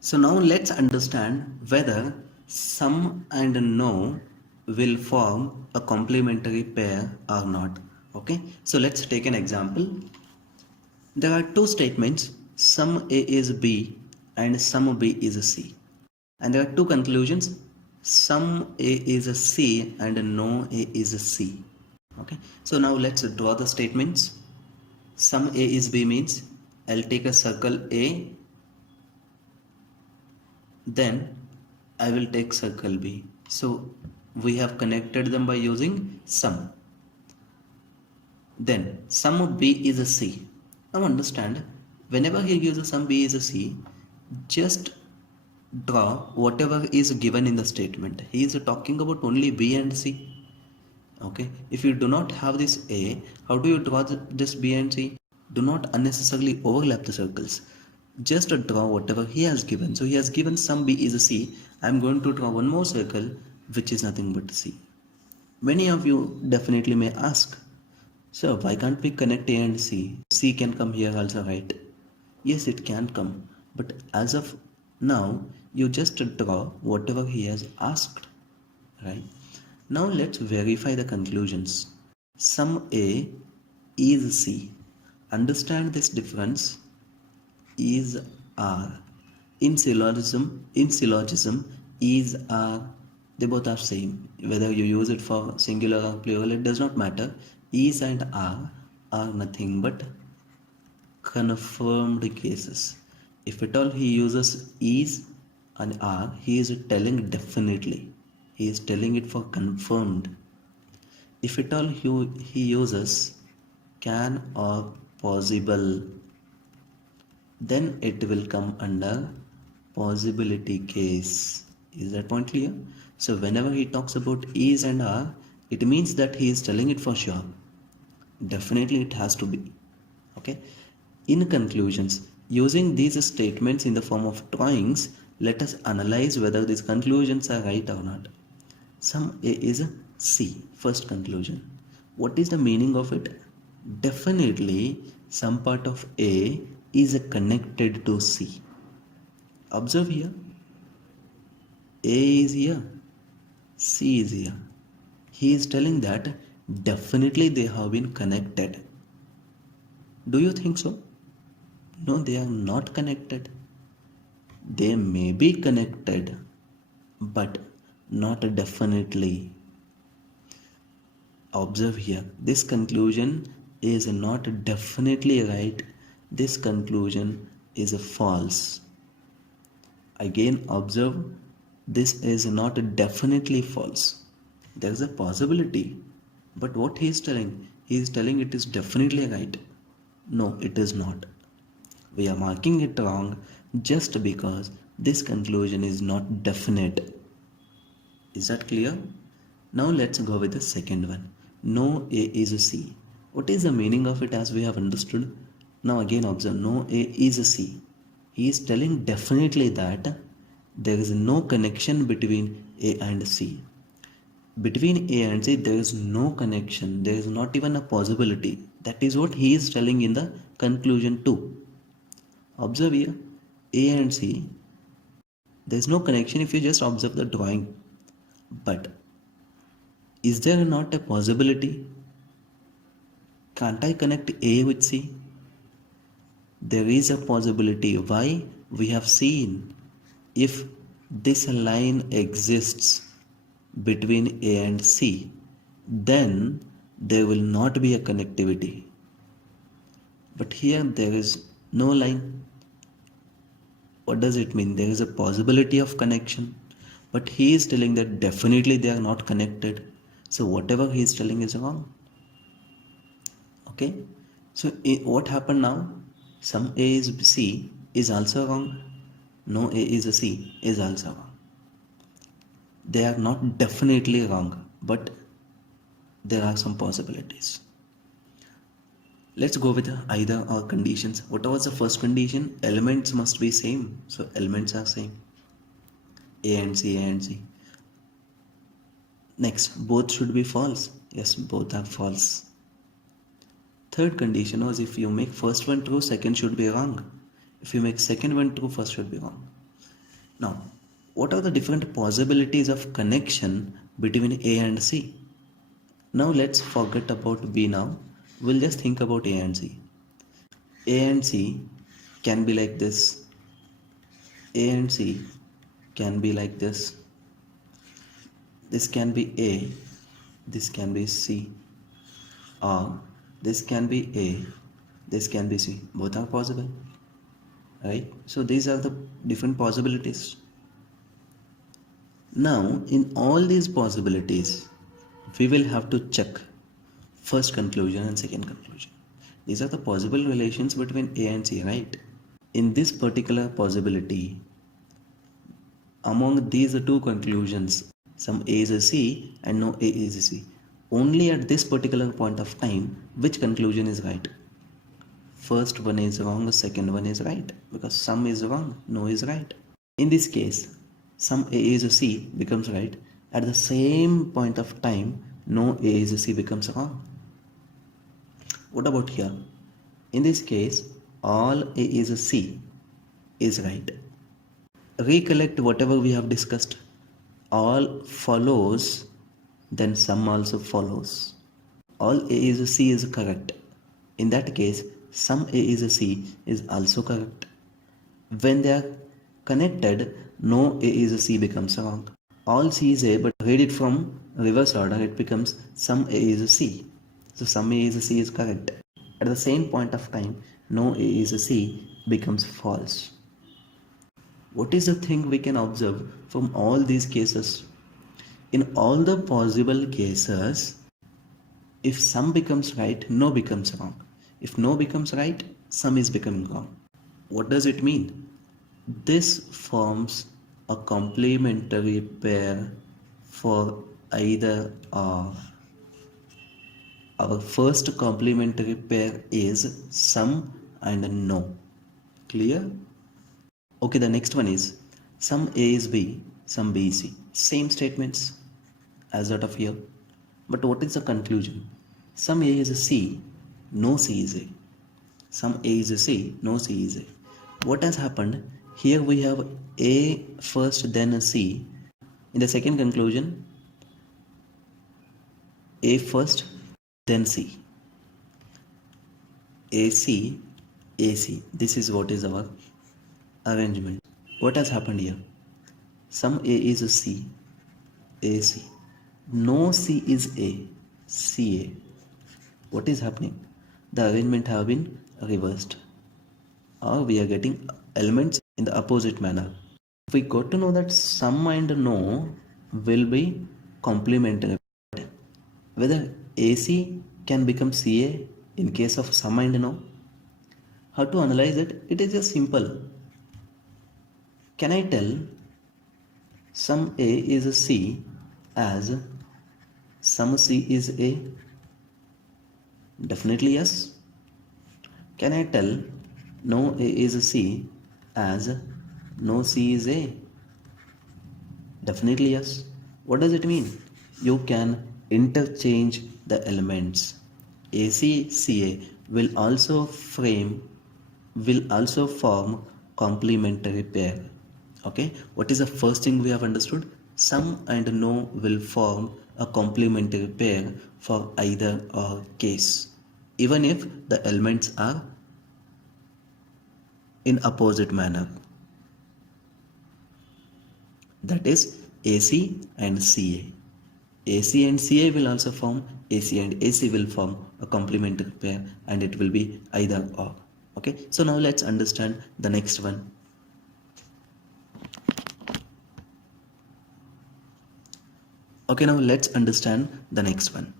So now let's understand whether some and no will form a complementary pair or not. Okay, so let's take an example. There are two statements, sum A is B and sum B is C. And there are two conclusions, sum A is a C and no A is a C. Okay, so now let's draw the statements. Sum A is B means I'll take a circle A, then I will take circle B. So we have connected them by using sum. Then sum of B is a C. Now understand, whenever he gives a sum B is a C, just draw whatever is given in the statement. He is talking about only B and C. Okay, if you do not have this A, how do you draw this B and C? Do not unnecessarily overlap the circles. Just draw whatever he has given. So he has given sum B is a C. I am going to draw one more circle which is nothing but C. Many of you definitely may ask, so why can't we connect A and C? C can come here also, right? Yes, it can come. But as of now, you just draw whatever he has asked, right? Now let's verify the conclusions. Sum A is C. Understand this difference is R. In syllogism, is R. They both are same. Whether you use it for singular or plural, it does not matter. Is and are nothing but confirmed cases. If at all he uses is and are, he is telling definitely. He is telling it for confirmed. If at all he uses can or possible, then it will come under possibility case. Is that point clear? So whenever he talks about is and are, it means that he is telling it for sure. Definitely it has to be. Okay. In conclusions, using these statements in the form of drawings, let us analyze whether these conclusions are right or not. Sum A is C. First conclusion. What is the meaning of it? Definitely some part of A is connected to C. Observe here. A is here. C is here. He is telling that definitely they have been connected. Do you think so? No, they are not connected. They may be connected, but not definitely. Observe here, this conclusion is not definitely right. This conclusion is false. Again, observe, this is not definitely false. There is a possibility, but what he is telling? He is telling it is definitely right. No, it is not. We are marking it wrong just because this conclusion is not definite. Is that clear? Now let's go with the second one. No A is a C. What is the meaning of it as we have understood? Now again observe, no A is a C. He is telling definitely that there is no connection between A and C. Between A and C there is no connection. There is not even a possibility. That is what he is telling in the conclusion 2. Observe here, A and C, there is no connection if you just observe the drawing. But is there not a possibility? Can't I connect A with C? There is a possibility. Why? We have seen if this line exists between A and C, then there will not be a connectivity. But here there is no line. What does it mean? There is a possibility of connection, but he is telling that definitely they are not connected. So whatever he is telling is wrong. Okay, so what happened now? Sum A is C is also wrong. No A is a C is also wrong. They are not definitely wrong, but there are some possibilities. Let's go with either or conditions. What was the first condition? Elements must be same. So elements are same. A and C, A and C. Next, both should be false. Yes, both are false. Third condition was if you make first one true, second should be wrong. If you make second one true, first should be wrong. Now, what are the different possibilities of connection between A and C? Now let's forget about B now. We'll just think about A and C. A and C can be like this. A and C can be like this. This can be A, this can be C, or this can be A, this can be C. Both are possible, right? So these are the different possibilities. Now, in all these possibilities, we will have to check first conclusion and second conclusion. These are the possible relations between A and C, right? In this particular possibility, among these two conclusions, some A is a C and no A is a C. Only at this particular point of time, which conclusion is right? First one is wrong, the second one is right, because some is wrong, no is right. In this case, some A is a C becomes right. At the same point of time, no A is a C becomes wrong. What about here? In this case, all A is a C is right. Recollect whatever we have discussed. All follows, then some also follows. All A is a C is correct. In that case, some A is a C is also correct. When they are connected, no A is a C becomes wrong. All C is A, but read it from reverse order, it becomes some A is a C. So some A is a C is correct. At the same point of time, no A is a C becomes false. What is the thing we can observe from all these cases? In all the possible cases, if some becomes right, no becomes wrong. If no becomes right, some is becoming wrong. What does it mean? This forms a complementary pair for either or. Our first complementary pair is some and no. Clear? Okay, the next one is some A is B, some B is C. Same statements as that of here. But what is the conclusion? Some A is a C, no C is A. Some A is a C, no C is A. What has happened? Here we have A first, then a C. In the second conclusion, A first, then C. AC, AC. This is what is our arrangement. What has happened here? Some A is a C, AC. No C is A, CA. What is happening? The arrangement have been reversed, or we are getting elements in the opposite manner. We got to know that some and no will be complementary. Whether AC can become CA in case of some and no. How to analyze it? It is just simple. Can I tell some A is a C as some C is A? Definitely yes. Can I tell no A is a C as no C is A? Definitely yes. What does it mean? You can interchange the elements. AC, CA will also form complementary pair. Okay, what is the first thing we have understood? Some and no will form a complementary pair for either or case, even if the elements are in opposite manner. That is AC and CA. AC and CA will also form, AC and AC will form a complementary pair, and it will be either or. Okay, so now let's understand the next one. Okay, now let's understand the next one.